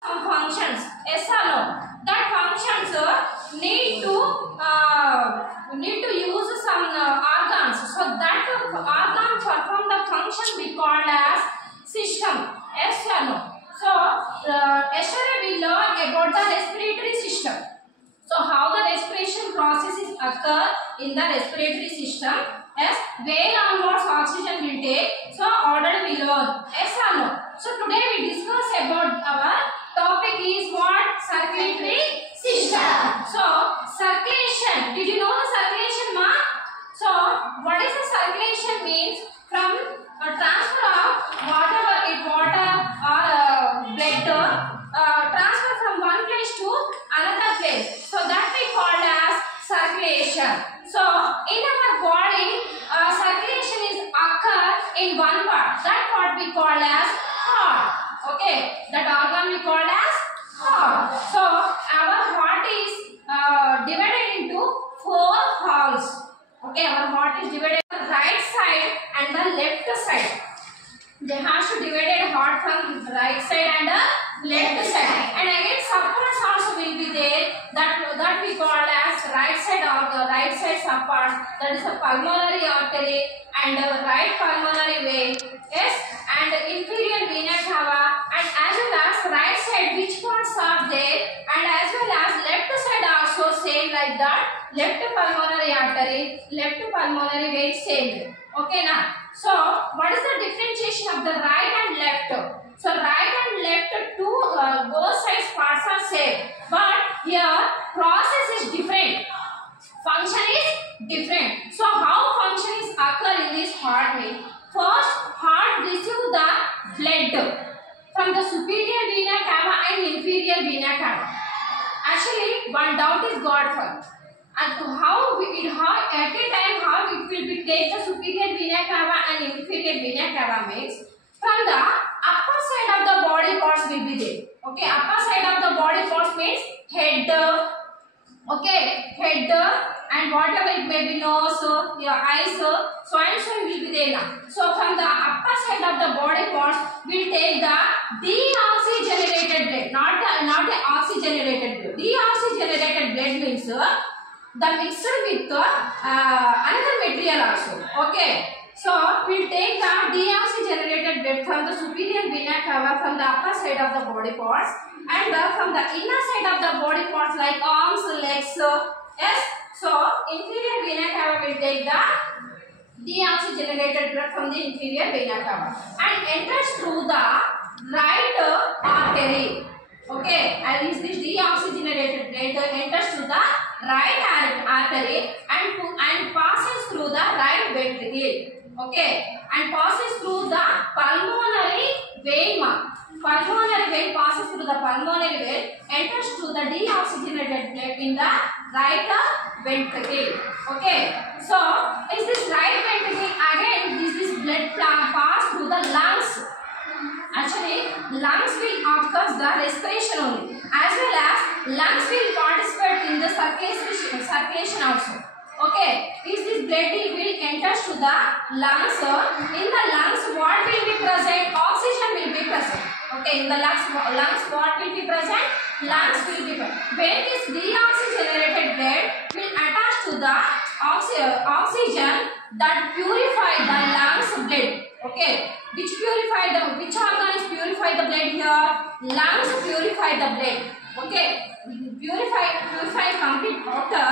some functions, yes or no? That functions need to use some organs. So that organ perform the function we call as system, yes or no? So yesterday we learned about the respiratory system. So how the respiration processes occur in the respiratory system? Yes, where onwards oxygen will take. So already we learned, yes or no? So today we discuss about our topic is what? Circulatory system. So circulation. Did you know the circulation, ma? So what is the circulation means? From a transfer of whatever it water or blood transfer from one place to another place. So that we call as circulation. So in our body, circulation is occur in one part. That part we call as heart. Okay, that organ we call as heart. So our heart is divided into 4 halves. Okay, our heart is divided on the right side and the left side. They have to divide heart from right side and left side. And again subparts also will be there. That we call as right side or the right side subpart. That is the pulmonary artery and right pulmonary vein. Yes, and inferior vena cava, and as well as right side which parts are there, and as well as left side also same like that. Left pulmonary artery, left pulmonary vein same. Okay now. So what is the differentiation of the right and left? So right and left both sides parts are same, but here process is different, function is different. So how function is occur in this heart means, first heart receive the blood from the superior vena cava and inferior vena cava. Actually one doubt is got for and how at a time how it will be take the superior vena cava and inferior vena cava means from the upper side of the body parts will be there. Okay, upper side of the body parts means head, okay, head and whatever it may be, nose, your eyes, so and so will be there now. So from the upper side of the body parts will take the deoxygenated blood, not the oxygenated blood. Deoxygenated blood means the mixed with another material also. Okay, so we'll take the deoxygenated blood from the superior vena cava from the upper side of the body parts and from the inner side of the body parts like arms, legs. Yes, so inferior vena cava will take the deoxygenated blood from the inferior vena cava and enters through the right artery. Okay, and is this deoxygenated blood enters through the right artery and passes through the right ventricle. Okay, and passes through the pulmonary vein. Pulmonary vein passes through the pulmonary vein, enters through the deoxygenated blood in the right ventricle. Okay, so is this right ventricle again? This blood pass through the lungs. Actually, lungs will occur the respiration only, as well as lungs will participate in the circulation also. Okay, is this blood will enter to the lungs. In the lungs, what will be present? Oxygen will be present. Okay, in the lungs what will be present? Lungs will be present. When this deoxygenated blood will attach to the oxygen that purify the lungs blood. Okay, which organ is purify the blood here? Lungs purify the blood. Okay, purify complete water.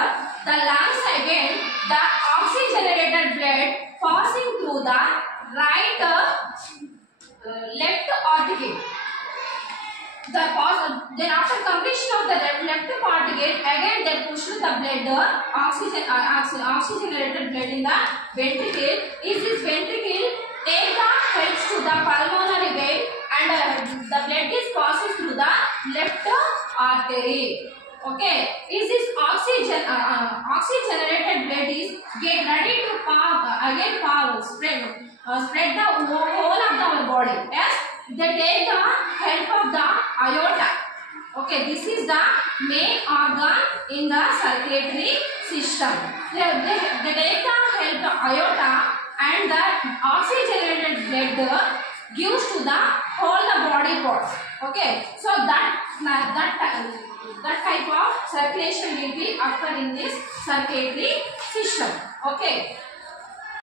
The lungs again, the oxygenated blood passing through the right left artery. Then after completion of the left artery, again they push the blood oxygenated blood in the ventricle. Is this ventricle take the helps to the pulmonary vein and the blood is passes through the left artery. Okay, is this oxygenated blood is get ready to spread the whole of our body. Yes, they take the help of the aorta. Okay, this is the main organ in the circulatory system. They take the help of the aorta and the oxygenated blood gives to the whole the body parts. Okay, so that that type of circulation will be occur in this circulatory system. Okay.